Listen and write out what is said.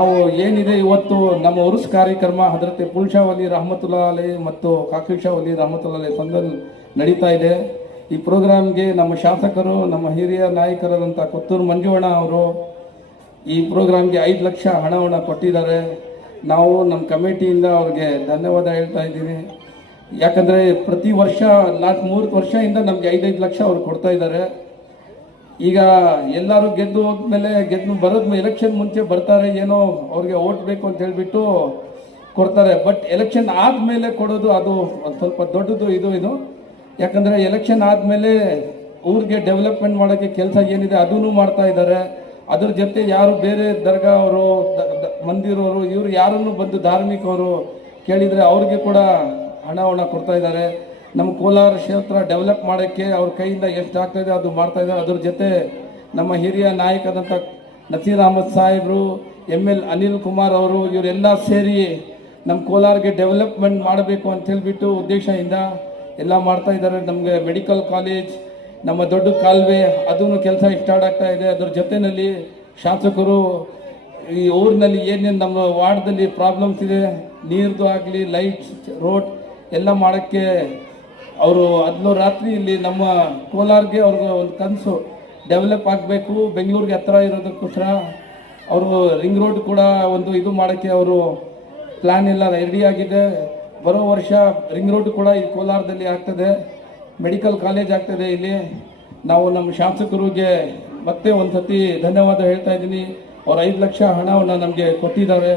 ನಾವು ಏನಿದೆ ಇವತ್ತು ನಮ್ಮ ಉರುಸ್ ಕಾರ್ಯಕ್ರಮ ಹಜರತ್ ಪುಲ್ಶಾ ವಲಿ ರಹಮತುಲ್ಲಾ ಅಲೈ ಮತ್ತು ಕಾಕಿಶಾ ವಲಿ ರಹಮತುಲ್ಲಾ ಅಲೈ ಸಂದಲ್ಲಿ ನಡೀತಾ ಇದೆ. ಈ ಪ್ರೋಗ್ರಾಮ್ಗೆ ನಮ್ಮ ಶಾಸಕರು, ನಮ್ಮ ಹಿರಿಯ ನಾಯಕರಾದಂಥ ಕೊತ್ತೂರು ಮಂಜುವಣ್ಣ ಅವರು ಈ ಪ್ರೋಗ್ರಾಮ್ಗೆ 5 ಲಕ್ಷ ಹಣವನ್ನು ಕೊಟ್ಟಿದ್ದಾರೆ. ನಾವು ನಮ್ಮ ಕಮಿಟಿಯಿಂದ ಅವ್ರಿಗೆ ಧನ್ಯವಾದ ಹೇಳ್ತಾ ಇದ್ದೀವಿ. ಯಾಕಂದರೆ ಪ್ರತಿ ವರ್ಷ ಲಾಸ್ಟ್ 3 ವರ್ಷದಿಂದ ನಮಗೆ 5 ಲಕ್ಷ ಅವ್ರು ಕೊಡ್ತಾ ಇದ್ದಾರೆ. ಈಗ ಎಲ್ಲರೂ ಗೆದ್ದು ಹೋದ್ಮೇಲೆ ಬರೋದ್ಮೇಲೆ ಎಲೆಕ್ಷನ್ ಮುಂಚೆ ಬರ್ತಾರೆ, ಏನೋ ಅವ್ರಿಗೆ ಓಟ್ ಬೇಕು ಅಂತ ಹೇಳಿಬಿಟ್ಟು ಕೊಡ್ತಾರೆ. ಬಟ್ ಎಲೆಕ್ಷನ್ ಆದಮೇಲೆ ಕೊಡೋದು ಅದು ಒಂದು ಸ್ವಲ್ಪ ದೊಡ್ಡದು ಇದು. ಯಾಕಂದರೆ ಎಲೆಕ್ಷನ್ ಆದಮೇಲೆ ಊರಿಗೆ ಡೆವಲಪ್ಮೆಂಟ್ ಮಾಡೋಕ್ಕೆ ಕೆಲಸ ಏನಿದೆ ಅದನ್ನು ಮಾಡ್ತಾ ಇದ್ದಾರೆ. ಅದ್ರ ಜೊತೆ ಯಾರು ಬೇರೆ ದರ್ಗಾ ಅವರು, ಮಂದಿರವರು, ಇವರು ಯಾರನ್ನು ಬಂದು ಧಾರ್ಮಿಕವರು ಕೇಳಿದರೆ ಅವ್ರಿಗೆ ಕೂಡ ಹಣವನ್ನು ಕೊಡ್ತಾ ಇದ್ದಾರೆ. ನಮ್ಮ ಕೋಲಾರ ಕ್ಷೇತ್ರ ಡೆವಲಪ್ ಮಾಡೋಕ್ಕೆ ಅವ್ರ ಕೈಯಿಂದ ಎಷ್ಟು ಆಗ್ತಾಯಿದೆ ಅದು ಮಾಡ್ತಾ ಇದ್ದಾರೆ. ಅದ್ರ ಜೊತೆ ನಮ್ಮ ಹಿರಿಯ ನಾಯಕದಂಥ ನಸೀರ್ ಅಹಮದ್ ಸಾಹೇಬರು, ML ಅನಿಲ್ ಕುಮಾರ್ ಅವರು, ಇವರೆಲ್ಲ ಸೇರಿ ನಮ್ಮ ಕೋಲಾರ್ಗೆ ಡೆವಲಪ್ಮೆಂಟ್ ಮಾಡಬೇಕು ಅಂತ ಹೇಳಿಬಿಟ್ಟು ಉದ್ದೇಶದಿಂದ ಎಲ್ಲ ಮಾಡ್ತಾ ಇದ್ದಾರೆ. ನಮಗೆ ಮೆಡಿಕಲ್ ಕಾಲೇಜ್, ನಮ್ಮ ದೊಡ್ಡ ಕಾಲುವೆ ಅದೂ ಕೆಲಸ ಸ್ಟಾರ್ಟ್ ಆಗ್ತಾ ಇದೆ. ಅದ್ರ ಜೊತೆಯಲ್ಲಿ ಶಾಸಕರು ಈ ಊರಿನಲ್ಲಿ ಏನೇನು ನಮ್ಮ ವಾರ್ಡ್ದಲ್ಲಿ ಪ್ರಾಬ್ಲಮ್ಸ್ ಇದೆ, ನೀರ್ದು ಆಗಲಿ, ಲೈಟ್ಸ್, ರೋಡ್ ಎಲ್ಲ ಮಾಡೋಕ್ಕೆ ಅವರು ಹಗಲು ರಾತ್ರಿ ಇಲ್ಲಿ ನಮ್ಮ ಕೋಲಾರ್ಗೆ ಅವ್ರಿಗೆ ಒಂದು ಕನಸು ಡೆವಲಪ್ ಆಗಬೇಕು, ಬೆಂಗಳೂರಿಗೆ ಹತ್ತಿರ ಇರೋದಕ್ಕೋಸ್ಕರ ಅವರು ರಿಂಗ್ ರೋಡ್ ಕೂಡ ಒಂದು ಇದು ಮಾಡೋಕ್ಕೆ ಅವರು ಪ್ಲ್ಯಾನ್ ಎಲ್ಲ ರೆಡಿಯಾಗಿದೆ. ಬರೋ ವರ್ಷ ರಿಂಗ್ ರೋಡ್ ಕೂಡ ಈ ಕೋಲಾರದಲ್ಲಿ ಆಗ್ತದೆ, ಮೆಡಿಕಲ್ ಕಾಲೇಜ್ ಆಗ್ತದೆ ಇಲ್ಲಿ. ನಾವು ನಮ್ಮ ಶಾಸಕರಿಗೆ ಮತ್ತೆ ಒಂದು ಸತಿ ಧನ್ಯವಾದ ಹೇಳ್ತಾ ಇದ್ದೀನಿ. ಅವ್ರು 5 ಲಕ್ಷ ಹಣವನ್ನು ನಮಗೆ ಕೊಟ್ಟಿದ್ದಾರೆ.